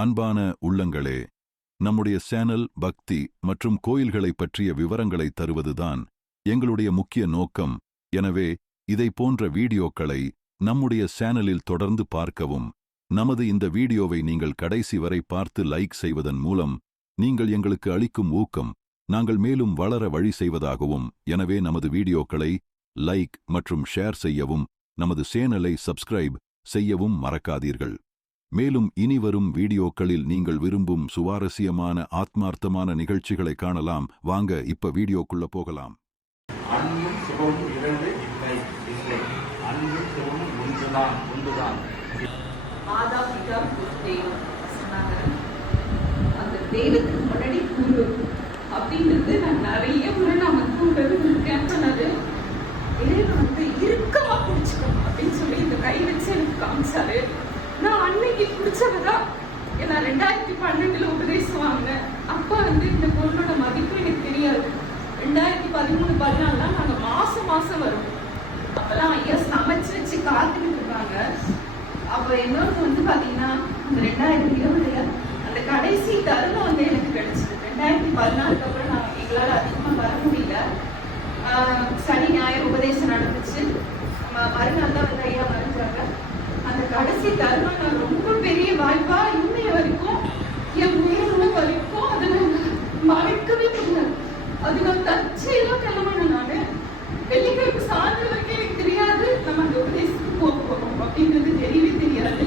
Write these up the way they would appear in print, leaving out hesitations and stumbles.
அன்பான உள்ளங்களே, நம்முடைய சேனல் பக்தி மற்றும் கோயில்களை பற்றிய விவரங்களை தருவதுதான் எங்களுடைய முக்கிய நோக்கம். எனவே இதை போன்ற வீடியோக்களை நம்முடைய சேனலில் தொடர்ந்து பார்க்கவும். நமது இந்த வீடியோவை நீங்கள் கடைசி வரை பார்த்து லைக் செய்வதன் மூலம் நீங்கள் எங்களுக்கு அளிக்கும் ஊக்கம் நாங்கள் மேலும் வளர வழி செய்வதாகவும். எனவே நமது வீடியோக்களை லைக் மற்றும் ஷேர் செய்யவும், நமது சேனலை சப்ஸ்கிரைப் செய்யவும் மறக்காதீர்கள். மேலும் இனிவரும் வீடியோக்களில் நீங்கள் விரும்பும் சுவாரஸ்யமான ஆத்மார்த்தமான நிகழ்ச்சிகளை காணலாம். வாங்க இப்ப வீடியோக்குள்ள போகலாம். அன்பும் சுகமும் இரண்டு இல்லை இல்லை, அன்பும் சுகமும் ஒன்றுதான் ஒன்றுதான். மாதா பிதா தெய்வம் சொன்னாங்க. அந்த தெய்வத்துக்கு முன்னாடி குரு அப்படின்றது நான் நிறைய முறை நான் பண்ணது. இறைவன் வந்து இறுக்கமா பிடிச்சுக்கணும் அப்படின்னு சொல்லி இந்த கை வச்சு எனக்கு காமிச்சாரு. நான் அன்னைக்கு பிடிச்சதுதான். நான் 2012 உபதேசம் வாங்கினேன். அப்ப வந்து இந்த பொருளோட மதிப்பு எனக்கு தெரியாது. 2013-14 நாங்க மாசம் வரும். அப்பெல்லாம் ஐயா சமைச்சு வச்சு காத்துக்கிட்டு இருக்காங்க. அப்ப இன்னொரு வந்து பாத்தீங்கன்னா இந்த 2020 அந்த கடைசி தருணம் வந்து எனக்கு கிடைச்சது. 2014 அப்புறம் நான் எங்களால அதிகமா வர முடியல. சனி ஞாயிறு உபதேசம் நடந்துச்சு. மறுநாள் தான் வந்து ஐயா மறைஞ்சாங்க. அந்த கடைசி தருணம் நான் ரொம்ப பெரிய வாய்ப்பா இன்னைய வரைக்கும் என் உயிரோட வரைக்கும் அதை நான் மறைக்கவே முடியாது. அது நான் தற்செயலா கிளம்பணும். நானு வெள்ளிக்கிழமை சாயந்தரம் வரைக்கும் எனக்கு தெரியாது நம்ம அந்த உபதேசத்துக்கு போக போறோம் அப்படின்றது தெரியவே தெரியாது.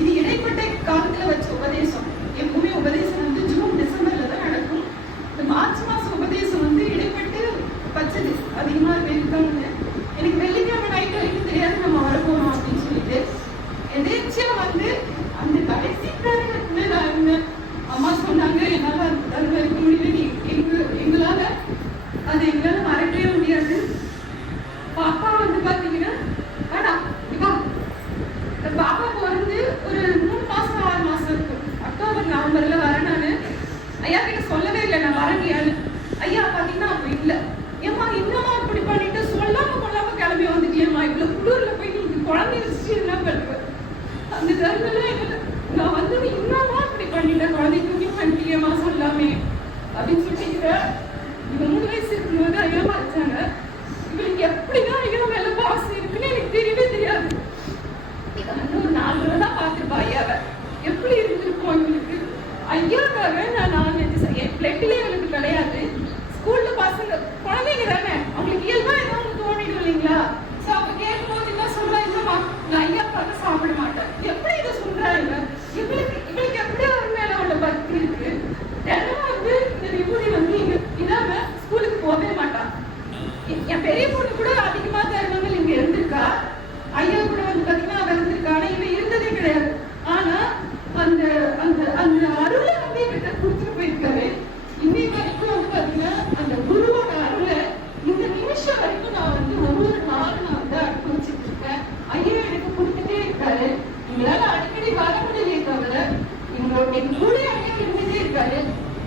இது இடைப்பட்ட காலத்துல வச்ச உபதேசம். எப்பவுமே உபதேசம் வந்து ஜூன் டிசம்பர்ல தான் நடக்கும். இந்த மார்ச் மாசம் உபதேசம் வந்து இடைப்பட்டு பச்சது அதிகமா இருக்காங்க. எனக்கு வெள்ளிக்கிழமை நைட் வரைக்கும் தெரியாது நம்ம வர போறோம் அப்படின்னு சொல்லிட்டு எதேச்சியா வந்து அந்த கடைசி தருணத்துல நான் இருந்தேன். அம்மா சொன்னாங்க என்னால அந்த தருணம் இருக்க முடியல, எங்களால மறக்கவே முடியாது. பாப்பா வந்து பாத்தீங்கன்னா பாப்பா பிறந்து ஒரு 3 மாசம் 6 மாசம் இருக்கும். அக்டோபர் நவம்பர்ல வரேன். நானு ஐயா கிட்ட சொல்லவே இல்லை நான் வரேன். ஐயா பாத்தீங்கன்னா அப்ப இல்ல. ஏமா என்னமா இப்படி பண்ணிட்டு சொல்லாம கொள்ளாம கிளம்பி வந்துட்டியம்மா, இவ்வளவு குளிர்ல போய் நீங்க குழந்தை வச்சுட்டு என்ன பண்ணுவேன். அந்த தருணம் நான் வந்து இன்னமா இப்படி பண்ணிட்டேன், குழந்தை தூக்கி பண்ணிட்டியம்மா சொல்லாமே அப்படின்னு சொல்லிட்டு 3 வயசு இருக்கும்போது ஐயா மறைச்சாங்க. இவளுக்கு எப்படிதான் ஐயா மேல பாசம் இருக்குன்னு எனக்கு தெரியவே தெரியாது. ஒரு 4 தடவை தான் பார்த்துருப்பா ஐயாவை. எப்படி இருந்திருக்கும் இவளுக்கு. ஐயாக்காக நான் என் பிளட்டிலே இவளுக்கு கிடையாது. ஸ்கூல்ல பசங்க குழந்தைங்க தானே, அவங்களுக்கு இயல்பா ஏதாவது தோணிடும் இல்லைங்களா. சோ அப்ப கேட்கும் போது என்ன சொல்றா, இல்லம்மா நான் ஐயாக்காக சாப்பிட மாட்டேன். எப்படி இதை சொல்றா இவளுக்கு எப்படி அவர் மேல உள்ள பக்தி இருக்கு. தினமும் வந்து இந்த விபூதி வந்து இங்க இல்லாம ஸ்கூலுக்கு போகவே மாட்டான். என் பெரிய பொண்ணு கூட அதிகமா தருணங்கள் இங்க இருந்திருக்கா. ஐயா கூட வந்து பாத்தீங்கன்னா அவ இருந்திருக்கா. ஆனா இவ இருந்ததே கிடையாது. ஆனா அந்த அந்த அந்த அருளை வந்து என்கிட்ட கொடுத்துட்டு போயிருக்காரு. இன்னைக்கு வரைக்கும் வந்து பாத்தீங்கன்னா அந்த குருவோட அருளை இந்த நிமிஷம் வரைக்கும் நான் வந்து ஒவ்வொரு நாளும் நான் வந்து அனுபவிச்சுட்டு இருக்கேன். ஐயா எனக்கு கொடுத்துட்டே இருக்காரு. எங்களால அடிக்கடி வர முடியலையே தவிர என் கூட ஐயா இருந்துட்டே இருக்காரு.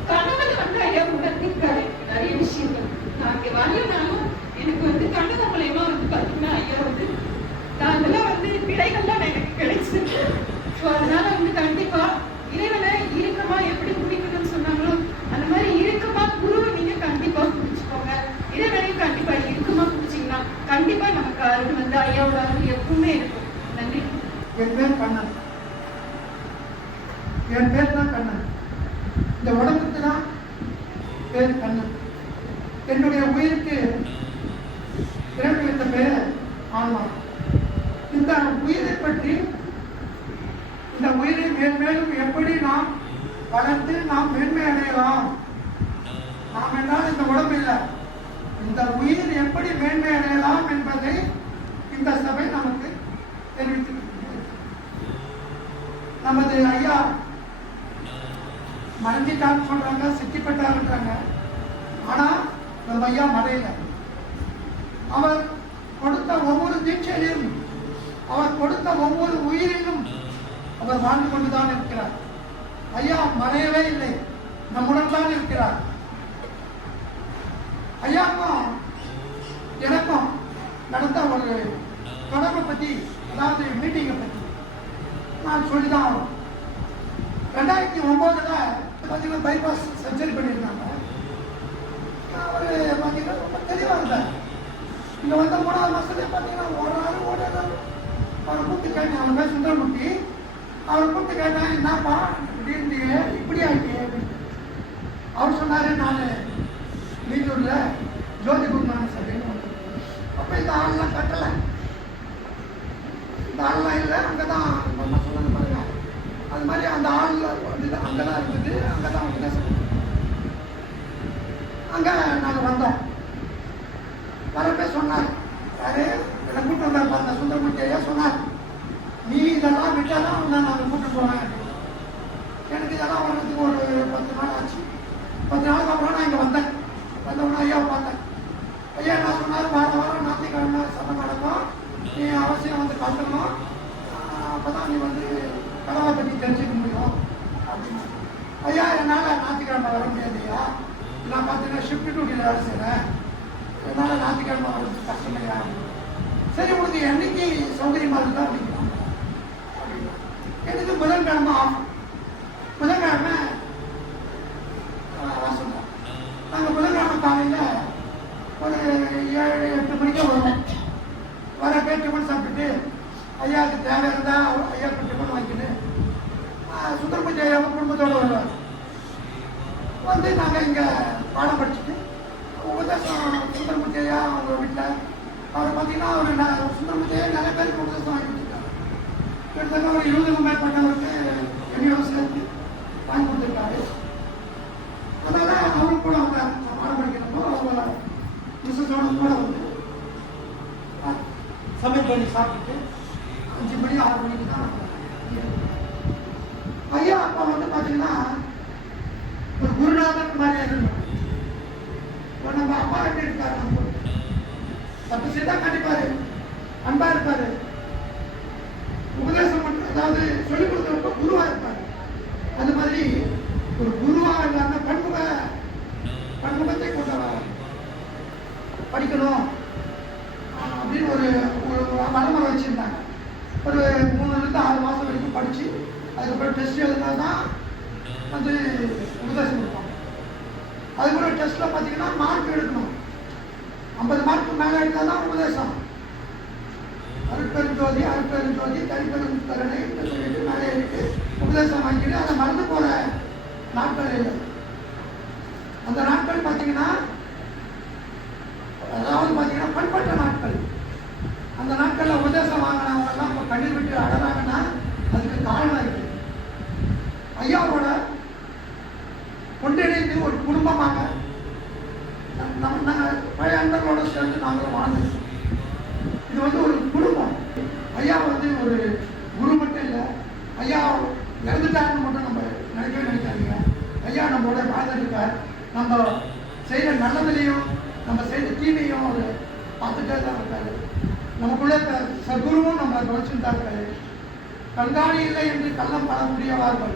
கனவுல வந்து ஐயா உணர்த்திருக்காரு நிறைய விஷயங்கள். நான் இங்க வரலனாலும் எனக்கு வந்து கனவு மூலயமா வந்து பாத்தீங்கன்னா ஐயா வந்து அதெல்லாம் வந்து விடைகள்லாம் எனக்கு கிடைச்சிருக்கு. ஸோ அதனால வந்து கண்டிப்பா இறைவனை இறுக்கமா எப்படி பிடிக்கணும்னு சொன்னாங்களோ அந்த மாதிரி இறுக்கமா குருவை நீங்க கண்டிப்பா பிடிச்சுக்கோங்க. இறைவனையும் கண்டிப்பா இறுக்கமா பிடிச்சிங்கன்னா கண்டிப்பா நமக்கு அருள் வந்து ஐயாவோட அருள் எப்பவுமே இருக்கும். நன்றி. என் பேர் கண்ணன். என் பேர் தான் கண்ணன். இந்த உடம்புக்கு தான் பேர் கண்ணன். என்னுடைய உயிருக்கு பிறகு வைத்த பேர் ஆன்மா. இந்த உயிரை பற்றி இந்த உயிரை மேன்மேலும் எப்படி நாம் வளர்த்து நாம் மேன்மை அடையலாம். நாம் என்றால் இந்த உடம்பு இல்லை, இந்த உயிர் எப்படி மேன்மை அடையலாம் என்பதை இந்த சபை நமக்கு தெரிவித்து நமது ஐயா மறைஞ்சிட்டான்னு சொல்றாங்க, சிக்கிப்பட்டாருன்றாங்க. ஆனா நம்ம ஐயா மறையல. அவர் கொடுத்த ஒவ்வொரு தீட்சையிலும் அவர் கொடுத்த ஒவ்வொரு உயிரிலும் அவர் வாழ்ந்து கொண்டுதான் இருக்கிறார். ஐயா மறையவே இல்லை, நம்முடன் தான் இருக்கிறார். ஐயாக்கும் எனக்கும் நடந்த ஒரு தொடர்பை பற்றி, அதாவது மீட்டிங்கை பற்றி நான் சொல்லிதான். 2009 பார்த்தீங்கன்னா பைபாஸ் சர்ஜரி பண்ணியிருந்தாங்க. அவர் பார்த்தீங்கன்னா ரொம்ப தெளிவாக இருந்தார். இங்கே வந்த 3வது மாதத்துலேயே பார்த்தீங்கன்னா ஓடுறாரு. அவரை கூப்பிட்டு கேட்டேன், அவன் பேர் சுந்தரமூர்த்தி. அவரை கூப்பிட்டு கேட்டேன், என்னப்பா இப்படி இருந்தீங்க, இப்படி ஆகிட்டீங்க அப்படின்னு. அவர் சொன்னார், நான் மீட்டூரில் ஜோதி குருநானக் சபைன்னு. அப்போ இந்த ஆள்லாம் கட்டலை, இந்த ஆள்லாம் இல்லை, அங்கே தான் அம்மா சொன்னது பாருங்க. அது மாதிரி அந்த ஆள் வந்து அங்கே தான் இருந்தது, அங்கே தான் உபதேசம். அங்கே நாங்கள் வந்தோம். வரப்பே சொன்னார், யாரு என்னை கூப்பிட்டு வந்தார் பாருங்க, சுந்தரமூர்த்தி ஐயா சொன்னார், நீ இதெல்லாம் விட்டாலும் நான் கூப்பிட்டு போவேன். எனக்கு இதெல்லாம் வர்றதுக்கு ஒரு 10 நாள் ஆச்சு. 10 நாளுக்கு அப்புறம் நான் இங்கே வந்தேன். வந்தவொடனே ஐயாவை பார்த்தேன். ஐயா என்ன சொன்னார், வாரம் ஞாயிற்றுக்கிழமை சபை நடக்கும், நீ அவசியம் வந்து கலந்துக்கணும், அப்போ தான் நீ வந்து கடவுளை பற்றி தெரிஞ்சுக்க முடியும் அப்படின்னா. ஐயா என்னால் ஞாயிற்றுக்கிழமை வர முடியாது ஐயா, நான் பார்த்தீங்கன்னா ஷிஃப்ட் டியூட்டியில் வேலை செய்கிறேன், என்னால் ஞாயிற்றுக்கிழமை வர்றது கஷ்டம் ஐயா. சரி, உனக்கு என்னைக்கு சௌகரியமாக இருக்கா அப்படின்னா. எனக்கு புதன்கிழமை ஆஃப். புதன்கிழமை சொன்னோம். நாங்கள் புதன்கிழமை காலையில் ஒரு 7-8 மணிக்கு வருவோம். வரப்பே டிஃபன் சாப்பிட்டுட்டு ஐயாவுக்கு தேவை இருந்தால் ஐயாவுக்கு டிஃபன் வாங்கிக்கிட்டு சுந்தரமூர்த்தி ஐயாவை குடும்பத்தோடு வருவார். வந்து நாங்கள் இங்கே பாடம் படிச்சுட்டு உபதேசம் சுந்தரமூர்த்தி ஐயா அவங்க வீட்டில் அவர் பார்த்தீங்கன்னா அவர் சுந்தரமூர்த்தி ஐயா நிறைய பேருக்கு உபதேசம் வாங்கி கொடுத்துருக்காரு. கிட்டத்தட்ட ஒரு 20க்கும் மேற்பட்டவருக்கு என்னையோட சேர்த்து வாங்கி கொடுத்துருக்காரு. அதனால் அவரும் கூட வந்தார். பாடம் படிக்கிறப்போ அவங்க மிஸ்ஸஸோட கூட வந்து சமையல் பண்ணி சாப்பிட்டுட்டு 5 மணி 6 மணிக்கு தான் ஐயா அப்பா வந்து பார்த்தீங்கன்னா ஒரு குருநாதன் மாதிரியா இருந்தார். இப்போ நம்ம அப்பா எப்படி இருக்காரு, நம்ம தப்பு செய்தா கண்டிப்பாரு, அன்பா இருப்பாரு, உபதேசம் பண்ண அதாவது சொல்லிக் கொடுக்குறப்ப குருவா இருப்பாரு. அது மாதிரி ஒரு குருவா இல்லாம பன்முகத்தை கொண்டவர் படிக்கணும் அப்படின்னு ஒரு வரைமுறை வச்சுருந்தாங்க. ஒரு 3 to 6 மாதம் வரைக்கும் படித்து அதுக்கப்புறம் டெஸ்ட் எழுதினா தான் வந்து உபதேசம் கொடுப்பாங்க. அதுக்கப்புறம் டெஸ்ட்டில் பார்த்தீங்கன்னா மார்க் எடுக்கணும். 50 மார்க்கு மேலே எடுத்தால் தான் உபதேசம். அருட்பெருஞ்சோதி தனிப்பெரும் கருணை சொல்லிட்டு மேலே இருக்கு உபதேசம் வாங்கிட்டு அதை மறந்து போகிற நாட்கள் இல்லை. அந்த நாட்கள் பார்த்தீங்கன்னா அதாவது பார்த்தீங்கன்னா பண்பட்ட நாட்கள். அந்த நாட்களில் உபதேசம் வாங்கினவங்கெல்லாம் இப்போ கண்ணீர் விட்டு அழறாங்கன்னா அதுக்கு காரணம் இருக்கு. ஐயாவோட ஒன்றிணைந்து ஒரு குடும்பமாக நாங்கள் பழைய அன்பர்களோட சேர்ந்து நாங்களும் வாழ்ந்தோம். இது வந்து ஒரு குடும்பம். ஐயா வந்து ஒரு குரு மட்டும் இல்லை, ஐயா இறந்துட்டாருன்னு மட்டும் நம்ம நினைக்காதீங்க. ஐயா நம்மளோட வாழ்ந்துட்டு இருக்கார். நம்ம செய்கிற நல்லதுலையும் நம்ம செய்த தீமையும் அவர் பார்த்துட்டே தான் இருக்காரு. நமக்குள்ள சத்குருவும் நம்மளை கவனிச்சுட்டு தான் இருக்காரு. கண்காணி இல்லை என்று கள்ளம் பட முடியவார்கள்,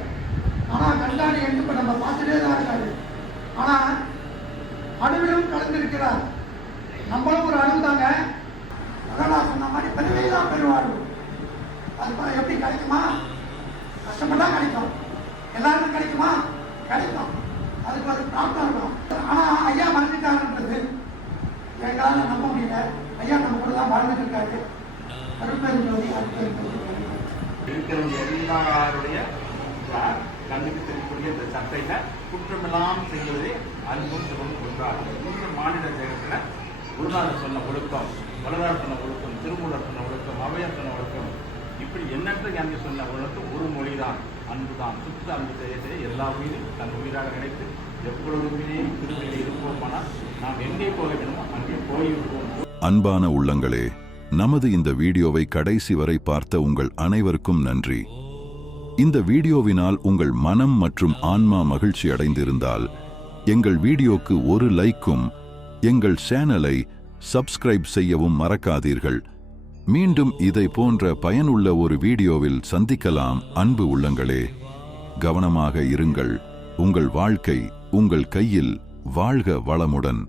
ஆனால் கண்காணி என்று இப்போ நம்ம பார்த்துட்டே தான் இருக்காரு. ஆனால் அணுவிலும் கலந்திருக்கிறார். நம்மளும் ஒரு அணு தாங்க. அதான் சொன்ன மாதிரி பெருமை தான் பெருவாழ்வு. அது எப்படி கிடைக்குமா? கஷ்டப்பட்டா கிடைக்கும். எல்லாருக்கும் கிடைக்குமா? கிடைக்கும். அதுக்கு ஒரு பிராப்தம் இருக்கும். ஆனால் ஐயா மறந்துட்டாங்கன்றது எங்களால் நம்ப முடியல. ஐயா நம்ம கூட தான் வாழ்ந்துட்டு இருக்காரு. அருட்பெருஞ்சோதி இருக்கிறவங்க எல்லாருடைய கண்ணுக்கு தெரியக்கூடிய இந்த சட்டையில குற்றமெல்லாம் செய்வதே அன்பும் சிவமும் கொண்டார்கள். இந்த மாநில ஜெகத்துல குருநாதர் சொன்ன ஒழுக்கம், வள்ளலார் சொன்ன ஒழுக்கம், திருமூலர் சொன்ன ஒழுக்கம், ஔவையார் சொன்ன ஒழுக்கம், இப்படி எண்ணற்ற ஞானி சொன்ன ஒழுக்கம் ஒரு மொழிதான், அன்புதான். சுத்த அன்பு செய்ய எல்லா உயிரும் தன் உயிராக நினைத்து எப்பொழுதுமே திருவிழி இருப்போமானால் நாம் எங்கே போக வேண்டுமோ அங்கே போயிருப்போம். அன்பான உள்ளங்களே, நமது இந்த வீடியோவை கடைசி வரை பார்த்த உங்கள் அனைவருக்கும் நன்றி. இந்த வீடியோவினால் உங்கள் மனம் மற்றும் ஆன்மா மகிழ்ச்சி அடைந்திருந்தால் எங்கள் வீடியோக்கு ஒரு லைக்கும் எங்கள் சேனலை சப்ஸ்கிரைப் செய்யவும் மறக்காதீர்கள். மீண்டும் இதை போன்ற பயனுள்ள ஒரு வீடியோவில் சந்திக்கலாம். அன்பு உள்ளங்களே, கவனமாக இருங்கள். உங்கள் வாழ்க்கை உங்கள் கையில். வாழ்க வளமுடன்.